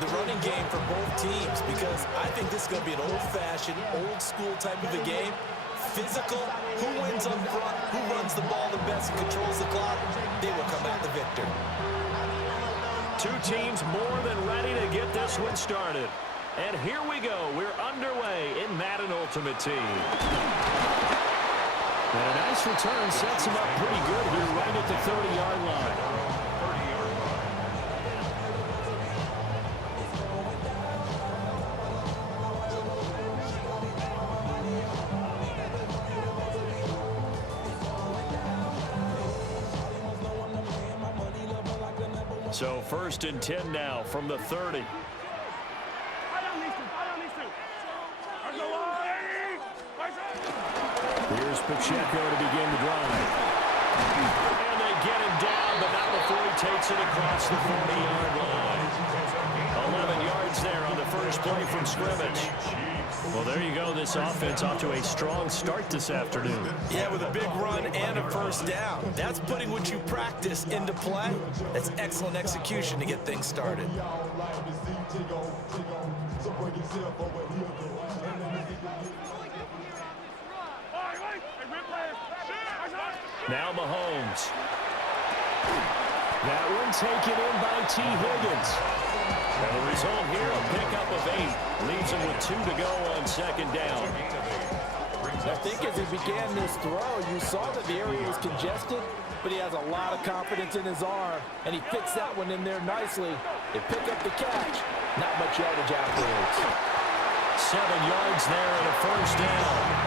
the running game for both teams, because I think this is going to be an old-fashioned, old-school type of a game. Physical, who wins up front, who runs the ball the best and controls the clock, they will come out the victor. Two teams more than ready to get this one started. And here we go. We're underway in Madden Ultimate Team. And a nice return sets him up pretty good here right at the 30-yard line. So 1st and 10 now from the 30. Here's Pacheco to begin the drive. And they get him down, but not before he takes it across the 40-yard line. 11 yards there on the first play from scrimmage. Well, there you go. This offense off to a strong start this afternoon. Yeah, with a big run and a first down. That's putting what you practice into play. That's excellent execution to get things started. Now Mahomes. That one taken in by T. Higgins. And the result here, a pickup of 8. Leaves him with 2 to go on 2nd down. I think as he began this throw, you saw that the area was congested, but he has a lot of confidence in his arm, and he fits that one in there nicely. They pick up the catch. Not much yardage afterwards. 7 yards there and a first down.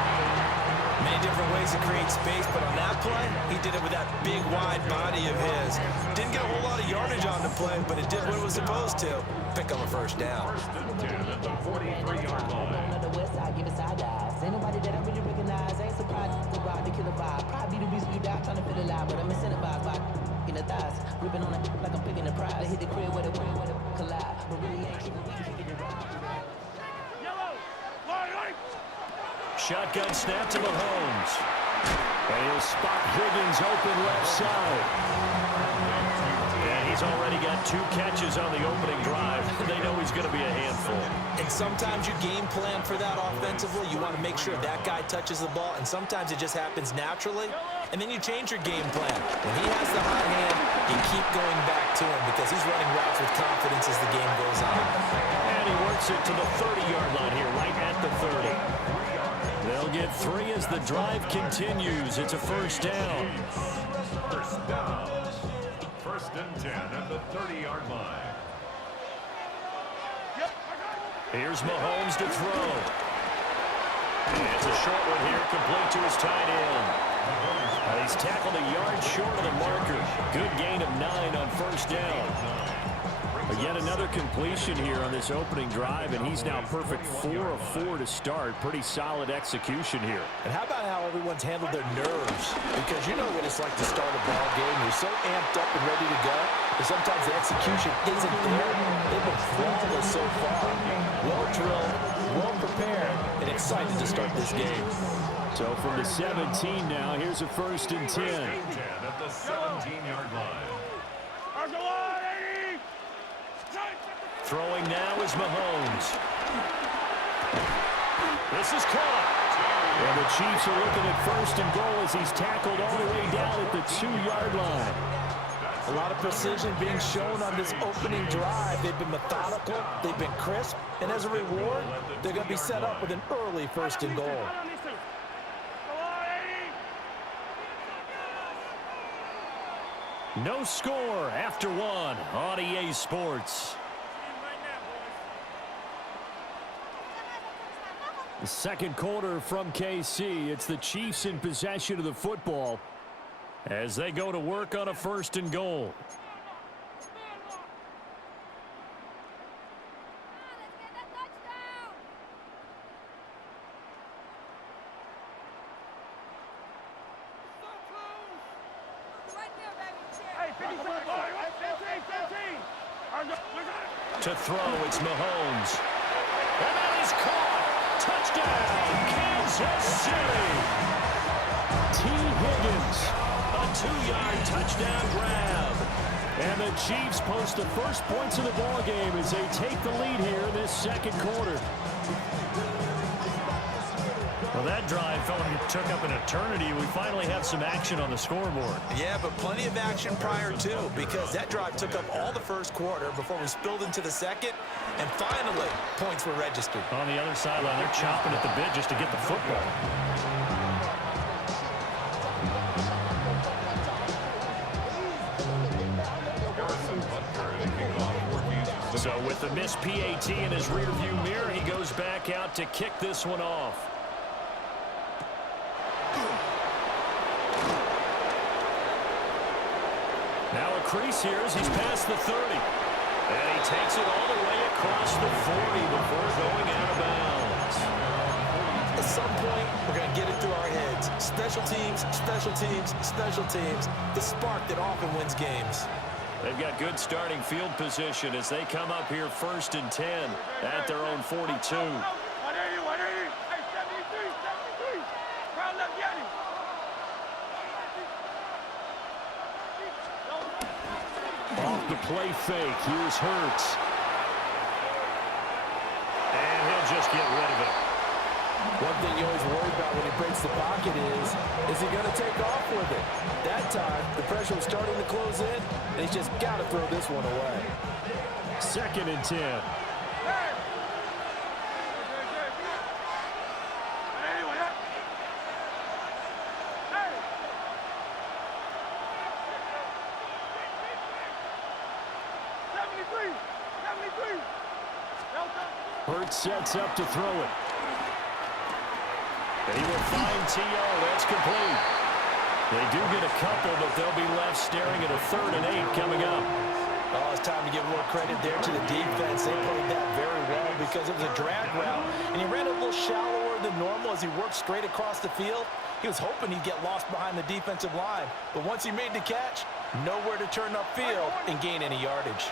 Many different ways to create space, but on that play, he did it with that big, wide body of his. Didn't get a whole lot of yardage on the play, but it did what it was supposed to. Pick up a first down. 1st and 10 at the 43-yard line. Ain't nobody that I really recognize. I ain't surprised to ride the killer vibe. Probably the reason you die trying to feel alive, but I'm incentivized by in the thighs, ripping on it like I'm picking a prize. I hit the crib with a collide, but really ain't keeping we can kick it around. Shotgun snap to Mahomes. And he'll spot Higgins open left side. And he's already got 2 catches on the opening drive. They know he's going to be a handful. And sometimes you game plan for that offensively. You want to make sure that guy touches the ball, and sometimes it just happens naturally. And then you change your game plan. When he has the hot hand, you keep going back to him because he's running routes with confidence as the game goes on. And he works it to the 30-yard line here, right at the 30. They'll get 3 as the drive continues. It's a first down. First down. 1st and 10 at the 30-yard line. Here's Mahomes to throw. And it's a short one here, complete to his tight end. He's tackled a yard short of the marker. Good gain of 9 on first down. Yet another completion here on this opening drive, and he's now perfect 4 of 4 to start. Pretty solid execution here. And how about how everyone's handled their nerves? Because you know what it's like to start a ball game. You're so amped up and ready to go, but sometimes the execution isn't there. They've been flawless so far. Well drilled, well prepared, and excited to start this game. So from the 17 now, here's a 1st and 10. 1st and 10 at the 17-yard line. Throwing now is Mahomes. This is caught. And the Chiefs are looking at 1st and goal as he's tackled all the way down at the 2-yard line. A lot of precision being shown on this opening drive. They've been methodical, they've been crisp, and as a reward, they're going to be set up with an early 1st and goal. No score after 1 on EA Sports. The 2nd quarter from KC. It's the Chiefs in possession of the football as they go to work on a 1st and goal. To throw, it's Mahomes. And that is caught. Touchdown, Kansas City. T. Higgins, a 2-yard touchdown grab. And the Chiefs post the first points of the ball game as they take the lead here in this second quarter. Well, that drive felt like it took up an eternity. We finally have some action on the scoreboard. Yeah, but plenty of action prior to, because that drive took up all the first quarter before we spilled into the second, and finally, points were registered. On the other sideline, they're chomping at the bit just to get the football. So with the missed PAT in his rearview mirror, he goes back out to kick this one off. Now a crease here as he's past the 30. And he takes it all the way across the 40 before going out of bounds. At some point, we're going to get it through our heads. Special teams, special teams, special teams. The spark that often wins games. They've got good starting field position as they come up here 1st and 10 at their own 42. Hey, 180, 73. Crowd left, get him. Off the play fake, here's Hurts. And he'll just get rid of it. One thing you always worry about when he breaks the pocket is he going to take off with it? That time, the pressure was starting to close in, and he's just got to throw this one away. 2nd and 10. Hurts sets up to throw it. And he will find T.O. That's complete. They do get a couple, but they'll be left staring at a 3rd and 8 coming up. Oh, it's time to give more credit there to the defense. They played that very well because it was a drag route, and he ran a little shallower than normal as he worked straight across the field. He was hoping he'd get lost behind the defensive line, but once he made the catch, nowhere to turn upfield and gain any yardage.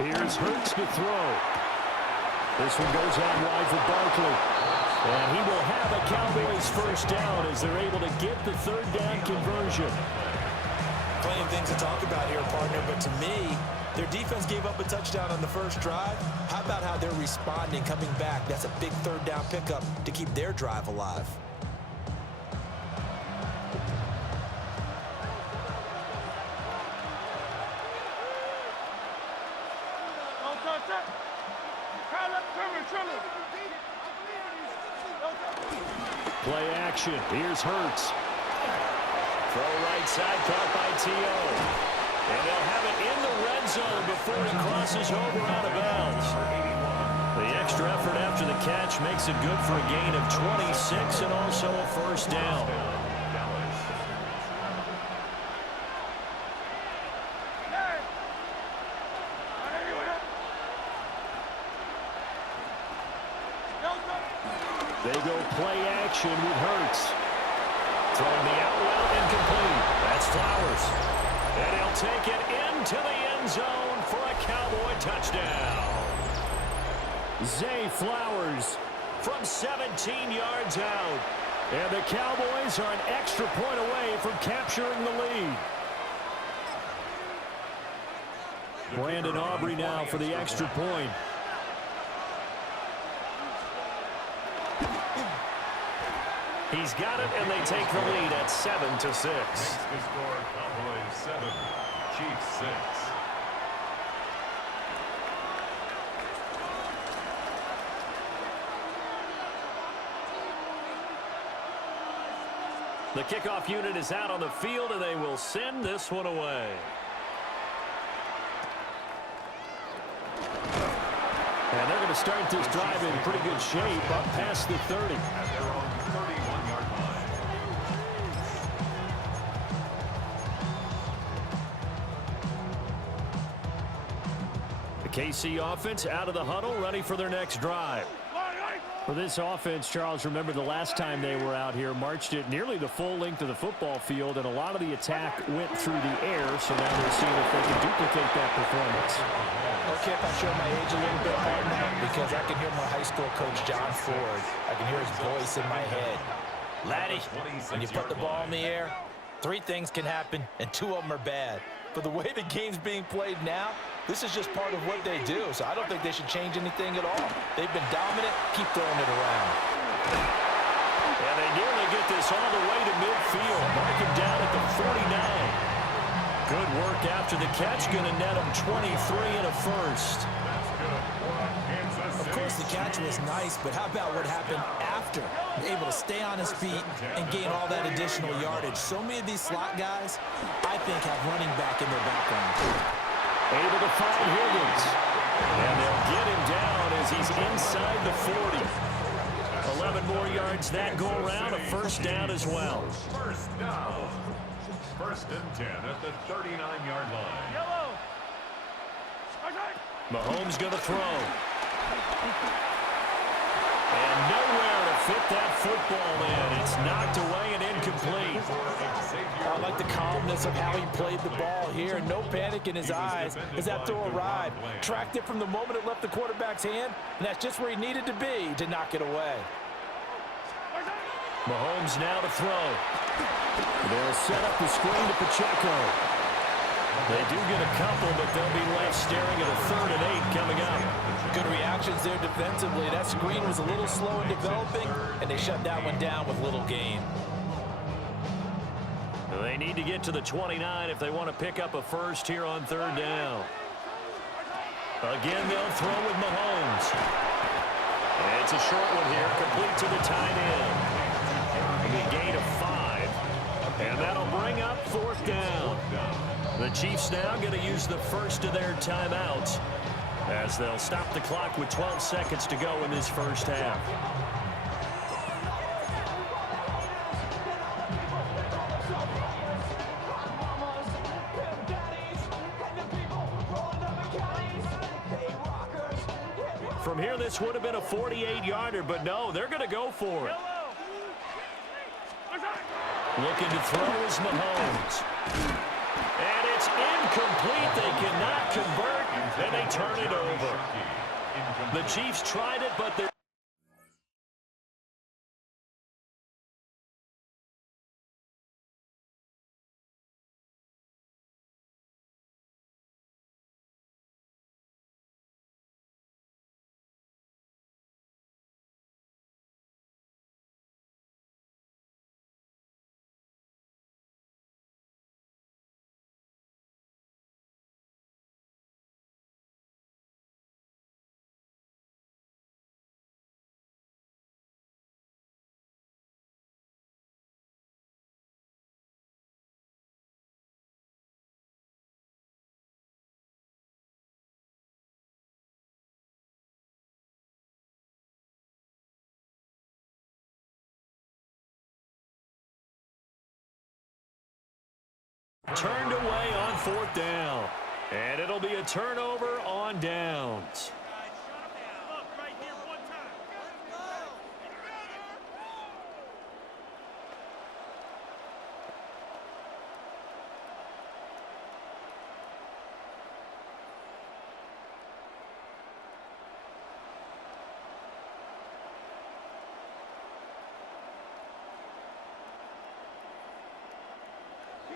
Here's Hurts to throw. This one goes out wide for Barkley. And he will have a Cowboys first down as they're able to get the 3rd down conversion. Plenty of things to talk about here, partner, but to me, their defense gave up a touchdown on the first drive. How about how they're responding, coming back? That's a big 3rd down pickup to keep their drive alive. Play action. Here's Hurts. Throw right side, caught by T.O. And they'll have it in the red zone before he crosses over out of bounds. The extra effort after the catch makes it good for a gain of 26 and also a first down. They go play action with Hurts. Throwing the out route incomplete. That's Flowers. And he'll take it into the end zone for a Cowboy touchdown. Zay Flowers from 17 yards out. And the Cowboys are an extra point away from capturing the lead. Brandon Aubrey now for the extra point. He's got it, and they take the lead at 7-6. The score, Cowboys 7, Chiefs 6. The kickoff unit is out on the field, and they will send this one away. And they're going to start this drive in pretty good shape, up past the 30. At their own 31-yard line. The KC offense out of the huddle, ready for their next drive. For this offense, Charles, remember the last time they were out here, marched it nearly the full length of the football field, and a lot of the attack went through the air, so now they're seeing if they can duplicate that performance. Okay, if I show my age a little bit hard now, because I can hear my high school coach, John Ford. I can hear his voice in my head. Laddie, when you put the ball in the air, 3 things can happen, and 2 of them are bad. For the way the game's being played now, this is just part of what they do, so I don't think they should change anything at all. They've been dominant. Keep throwing it around. And they nearly get this all the way to midfield. Mark him down at the 49. Good work after the catch. Going to net him 23 and a first. Of course, the catch was nice, but how about what happened after? Able to stay on his feet and gain all that additional yardage. So many of these slot guys, I think, have running back in their background. Able to find Higgins. And they'll get him down as he's inside the 40. 11 more yards that go around. A first down as well. First down. 1st and 10 at the 39-yard line. Yellow. Mahomes going to throw. And nowhere to fit that football in. It's knocked away and incomplete. I like the calmness of how he played the ball here. No panic in his eyes as that throw arrived. Tracked it from the moment it left the quarterback's hand, and that's just where he needed to be to knock it away. Mahomes now to throw. They'll set up the screen to Pacheco. They do get a couple, but they'll be left staring at a 3rd and 8 coming up. Good reactions there defensively. That screen was a little slow in developing, and they shut that one down with little gain. They need to get to the 29 if they want to pick up a first here on 3rd down. Again, they'll throw with Mahomes. And it's a short one here, complete to the tight end. A gain of 5, and that'll bring up 4th down. The Chiefs now going to use the first of their timeouts as they'll stop the clock with 12 seconds to go in this first half. From here, this would have been a 48-yarder, but no, they're going to go for it. Looking to throw is Mahomes. And it's incomplete. They cannot convert, and they turn it over. The Chiefs tried it, but they're... Turned away on 4th down. And it'll be a turnover on downs.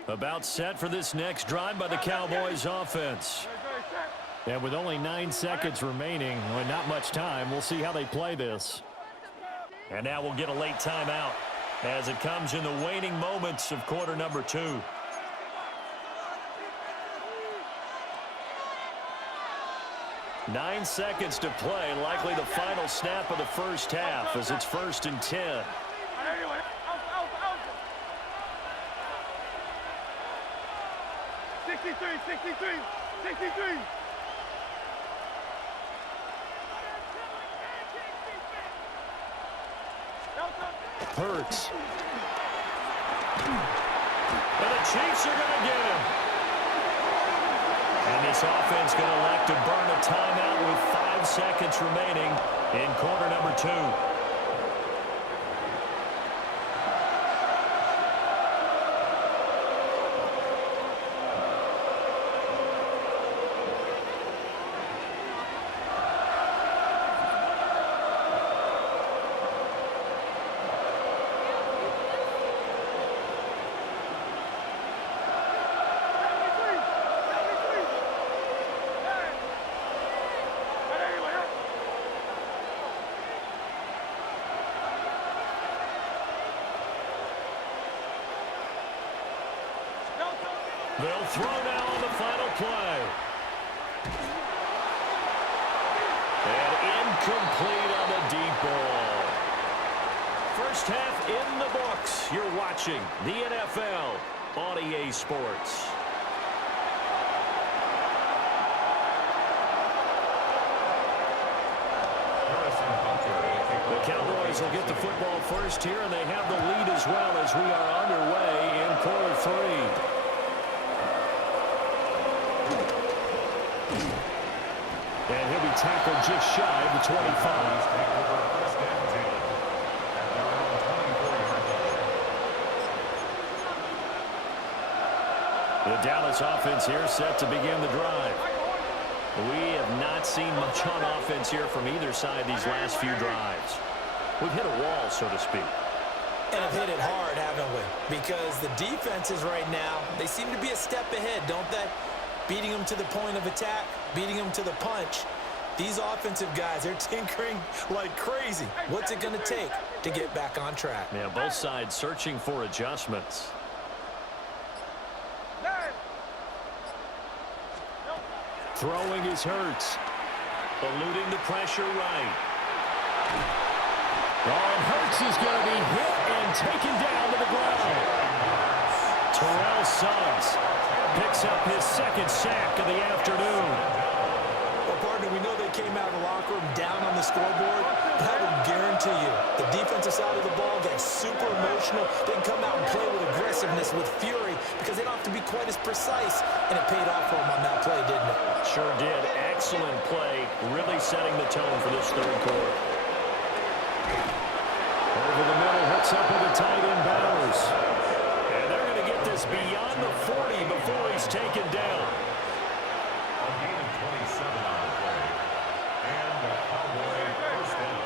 About set for this next drive by the Cowboys offense. And with only 9 seconds remaining, well, not much time, we'll see how they play this. And now we'll get a late timeout as it comes in the waning moments of quarter number 2. Nine seconds to play, likely the final snap of the first half as it's 1st and 10. 63. Hurts. And the Chiefs are going to get him. And this offense going to elect to burn a timeout with 5 seconds remaining in quarter number 2. They'll throw now on the final play. And incomplete on the deep ball. First half in the books. You're watching the NFL on EA Sports. The Cowboys will get the football first here, and they have the lead as well as we are underway in quarter three. And he'll be tackled just shy of the 25. The Dallas offense here set to begin the drive. We have not seen much on offense here from either side these last few drives. We've hit a wall, so to speak. And have hit it hard, haven't we? Because the defenses right now, they seem to be a step ahead, don't they? Beating them to the point of attack, beating them to the punch. These offensive guys, they're tinkering like crazy. What's it going to take to get back on track? Yeah, both sides searching for adjustments. Throwing is Hurts. Eluding the pressure right. Oh, and Hurts is going to be hit and taken down to the ground. Terrell Suggs picks up his second sack of the afternoon. Well, partner, we know they came out of the locker room down on the scoreboard, but I will guarantee you the defensive side of the ball got super emotional. They can come out and play with aggressiveness, with fury, because they don't have to be quite as precise, and it paid off for them on that play, didn't it? Sure did. Excellent play, really setting the tone for this third quarter. Over the middle, hooks up with the tight end Bowers. And they're going to get this beyond the 40 before he's taken down. A gain of 27 on the play. And the Cowboy first down.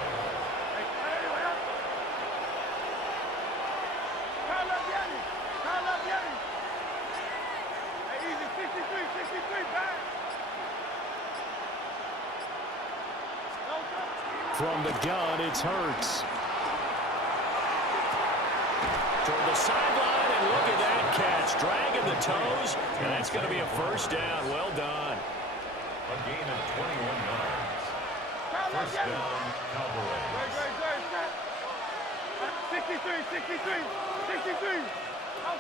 Easy, 63, back. From the gun, it's Hurts. Toward the sideline, and look at that catch. Dragging the toes, and that's going to be a first down. Well done. A gain of 21 yards. First down, Cowboys. 63. Out.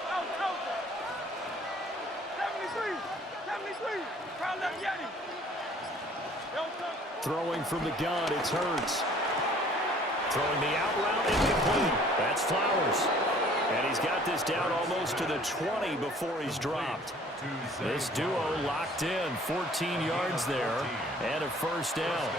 73. Crowd left Yeti. Throwing from the gun, it's Hurts. Throwing the out route, incomplete. That's Flowers. And he's got this down almost to the 20 before he's dropped. This duo locked in, 14 yards there, and a first down.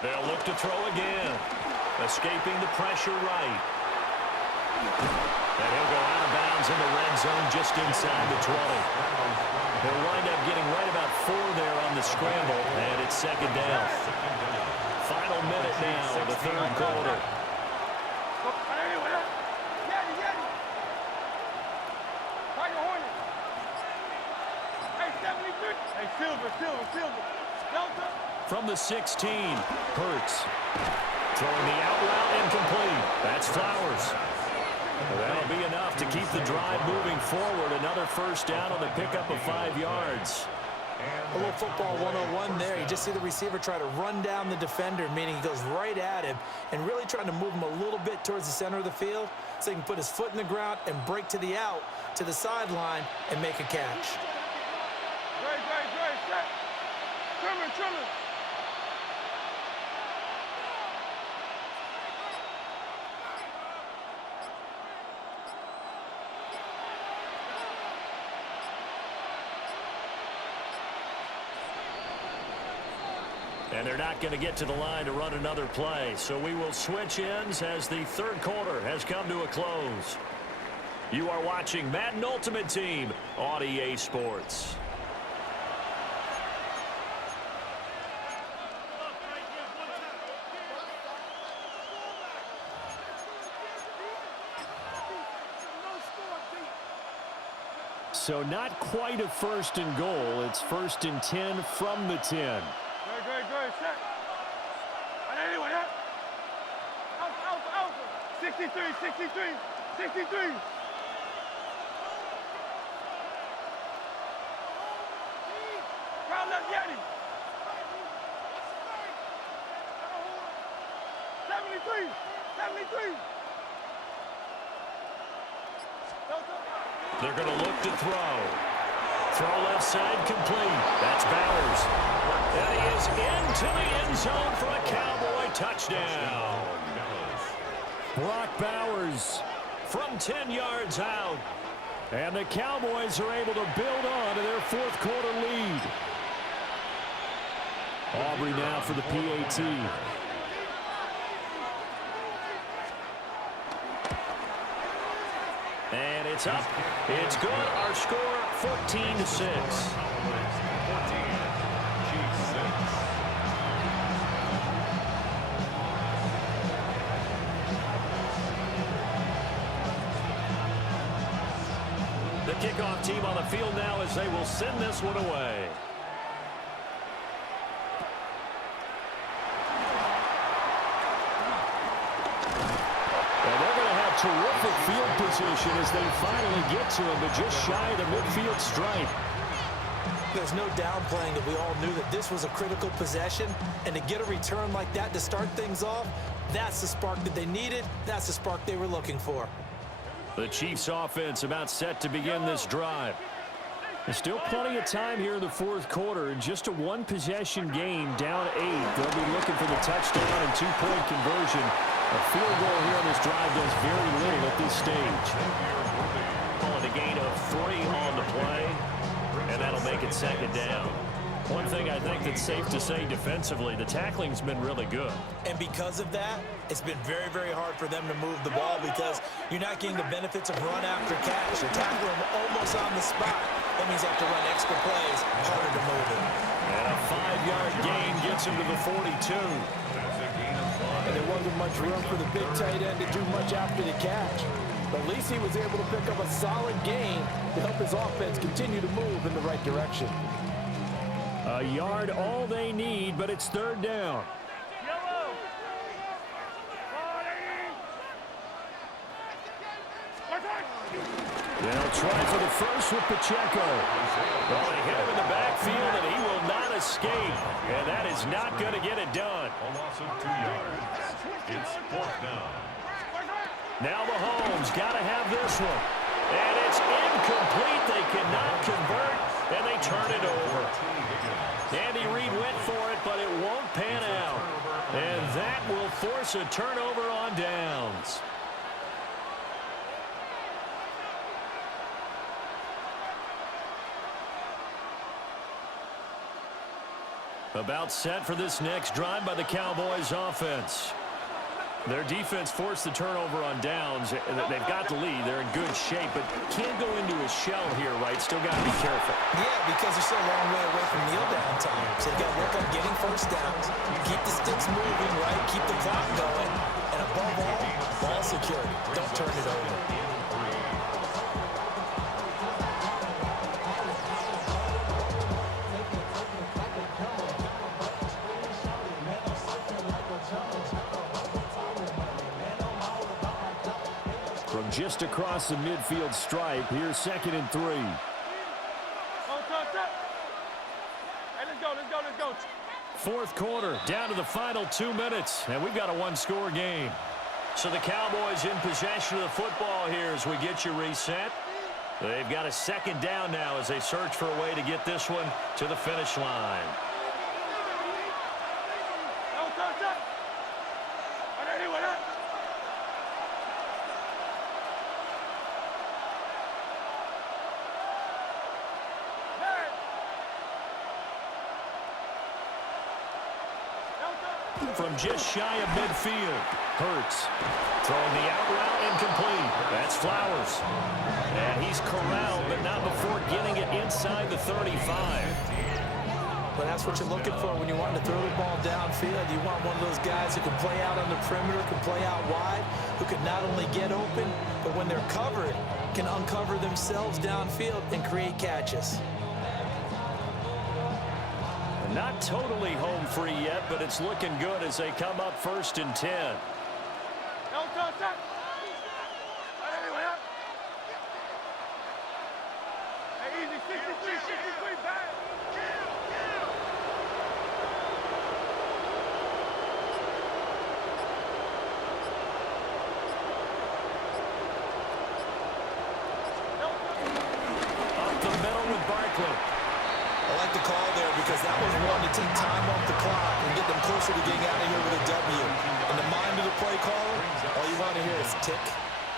They'll look to throw again. Escaping the pressure right. And he'll go out of bounds in the red zone just inside the 20. He'll wind up getting right about 4 there on the scramble, and it's second down. Final minute now of the third quarter. Silver. From the 16, Hurts. Throwing the out route, incomplete. That's Flowers. That'll be enough to keep the drive moving forward. Another first down on the pickup of 5 yards. A little football 101 there. You just see the receiver try to run down the defender, meaning he goes right at him and really trying to move him a little bit towards the center of the field so he can put his foot in the ground and break to the out, to the sideline, and make a catch. Trimmer. And they're not going to get to the line to run another play. So we will switch ends as the third quarter has come to a close. You are watching Madden Ultimate Team on EA Sports. So not quite a first and goal. It's first and 10 from the 10. Good. Set. Anyway, out. 63. Crowd left Yeti. 73. They're going to look to throw. Throw left side complete. That's Bowers. And he is into the end zone for a Cowboy touchdown. Brock Bowers from 10 yards out. And the Cowboys are able to build on to their fourth quarter lead. Aubrey now for the PAT. And it's up. It's good. Our score, 14-6. The kickoff team on the field now as they will send this one away. Terrific field position as they finally get to him, but just shy of the midfield stripe. There's no downplaying that we all knew that this was a critical possession, and to get a return like that to start things off, that's the spark that they needed. That's the spark they were looking for. The Chiefs offense about set to begin this drive. There's still plenty of time here in the fourth quarter, and just a one-possession game, down 8. They'll be looking for the touchdown and two-point conversion. A field goal here on this drive does very little at this stage. Calling a gain of 3 on the play, and that'll make it second down. One thing I think that's safe to say defensively, the tackling's been really good. And because of that, it's been very, very hard for them to move the ball because you're not getting the benefits of run after catch. You're tackling them almost on the spot. That means you have to run extra plays, harder to move it. And a 5-yard gain gets him to the 42. And there wasn't much room for the big tight end to do much after the catch. But at least he was able to pick up a solid gain to help his offense continue to move in the right direction. A yard all they need, but it's third down. They'll try for the first with Pacheco. Well, they hit him in the backfield, and he will not escape. And that is not going to get it done. A loss of 2 yards. It's fourth down. Now Mahomes got to have this one. And it's incomplete. They cannot convert, and they turn it over. Andy Reid went for it, but it won't pan out. And that will force a turnover on downs. About set for this next drive by the Cowboys offense. Their defense forced the turnover on downs. They've got the lead. They're in good shape, but can't go into a shell here, right? Still got to be careful. Yeah, because they're still a long way away from kneel down time. So you got to work on getting first downs. Keep the sticks moving, right? Keep the clock going. And above all, ball security. Don't turn it over. From just across the midfield stripe, here's 2nd and 3. Hey, let's go. Fourth quarter, down to the final 2 minutes, and we've got a one-score game. So the Cowboys in possession of the football here as we get you reset. They've got a second down now as they search for a way to get this one to the finish line. From just shy of midfield, Hurts throwing the out route incomplete. That's Flowers. And he's corralled, but not before getting it inside the 35. But that's what you're looking for when you want to throw the ball downfield. You want one of those guys who can play out on the perimeter, can play out wide, who can not only get open, but when they're covered, can uncover themselves downfield and create catches. Not totally home free yet, but it's looking good as they come up 1st and 10. Up the middle with Barkley. I like the call there because that was one to take time off the clock and get them closer to getting out of here with a W. In the mind of the play caller, all you want to hear is tick,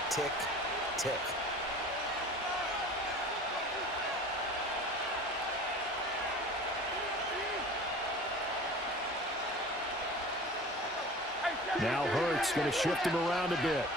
tick, tick. Now Hurts going to shift him around a bit.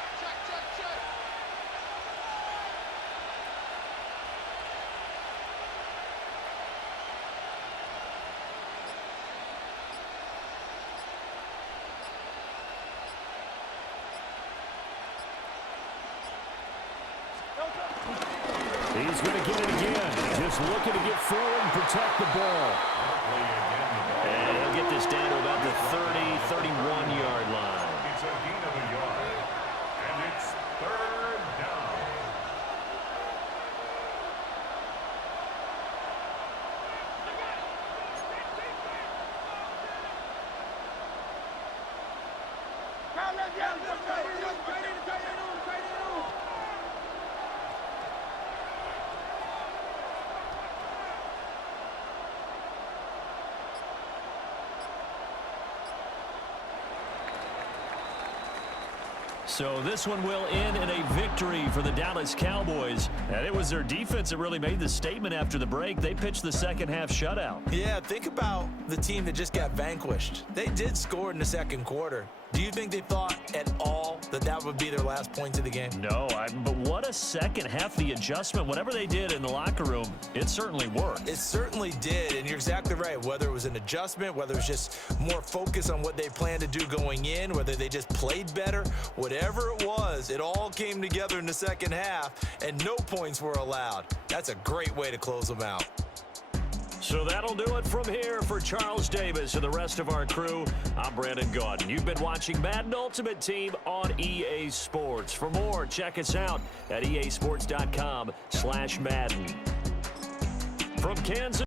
He's going to get it again. Just looking to get forward and protect the ball. And he'll get this down to about the 30-31-yard line. It's a gain of a yard, and it's 3rd down. So this one will end in a victory for the Dallas Cowboys. And it was their defense that really made the statement after the break. They pitched the second half shutout. Yeah, think about the team that just got vanquished. They did score in the second quarter. Do you think they thought at all that that would be their last point of the game? No, but what a second half. The adjustment, whatever they did in the locker room, it certainly worked. It certainly did, and you're exactly right. Whether it was an adjustment, whether it was just more focus on what they planned to do going in, whether they just played better, whatever it was, it all came together in the second half, and no points were allowed. That's a great way to close them out. So that'll do it from here for Charles Davis and the rest of our crew. I'm Brandon Gaudin. You've been watching Madden Ultimate Team on EA Sports. For more, check us out at easports.com/Madden. From Kansas.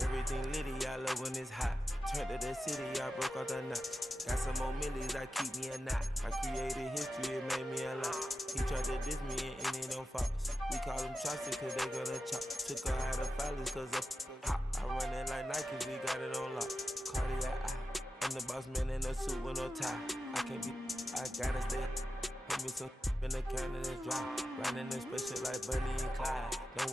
Everything litty, I love when it's hot. Turned to the city, I broke out the knot. Got some more millies, I keep me a knot. I created history, it made me a lot. He tried to diss me and it don't false. We call them chopsticks cause they gonna chop. Took her out of filers cause of hot. I run it like Nike, we got it on lock. Cardiac eye. I'm the boss man in a suit with no tie. I can't be, I gotta stay. Put me some in the can that's dry. Riding in special like Bunny and Clyde. Don't worry.